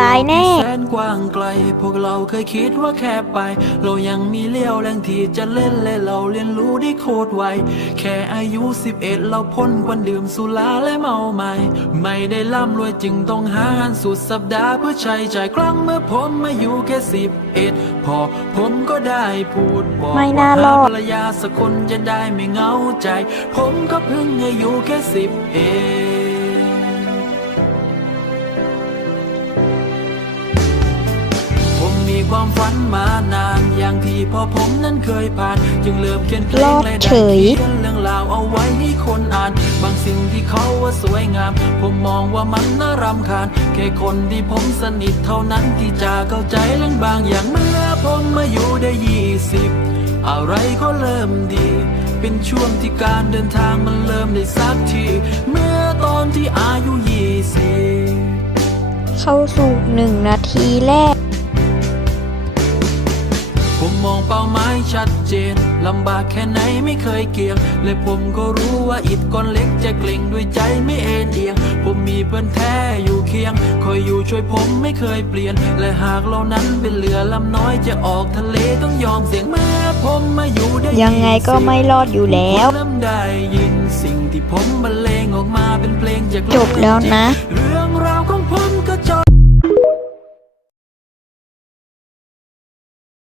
ตายแน่แสนกว้างไกล พวกเราเคยคิดว่าแค่ไป เรายังมีเลี้ยวแรงที่จะเล่นและเราเรียนรู้ได้โคตรไว แค่อายุ 11 เราพ้นควันดื่มสุราและเมาใหม่ ไม่ได้ร่ำรวยจึงต้องหางานสุดสัปดาห์เพื่อใช้จ่ายครั้งเมื่อผมมาอยู่แค่11พอผมก็ได้พูดบอกไม่น่ารอดว่หภรรยาสักคนจะได้ไม่เหงาใจ ผมก็เพิ่งอายุแค่11 ความฝันมานานอย่างที่พ่อผมนั้นเคยผ่าน จึงเริ่มเขียนเพลรองดและเฉได้ยเขียนเรื่องราวเอาไว้ให้คนอ่าน บางสิ่งที่เขาว่าสวยงาม ผมมองว่ามันน่ารำคาญ แค่คนที่ผมสนิทเท่านั้นที่จะเข้าใจเรื่องบางอย่างเมื่อผมมาอยู่ได้ยี่สิบอะไรก็เริ่มดี เป็นช่วงที่การเดินทางมันเริ่มได้สักที เมื่อตอนที่อายุยี่สิบเข้าสู่หนึ่งนาทีแรก ผมมองเป้าหมายชัดเจน ลำบากแค่ไหนไม่เคยเกี่ยง และผมก็รู้ว่าอิฐก้อนเล็กจะเกล่งด้วยใจไม่เอ็นเอียง ผมมีเพื่อนแท้อยู่เคียง คอยอยู่ช่วยผมไม่เคยเปลี่ยน และหากเรานั้นเป็นเรือลำน้อยจะออกทะเลต้องยอมเสี่ยงเมื่อผมมาอยู่ได้ยังไงก็ไม่รอดอยู่แล้วผมเริ่มได้ยินสิ่งที่ผมบรรเลงออกมาเป็นเพลงจากจบแล้วนะ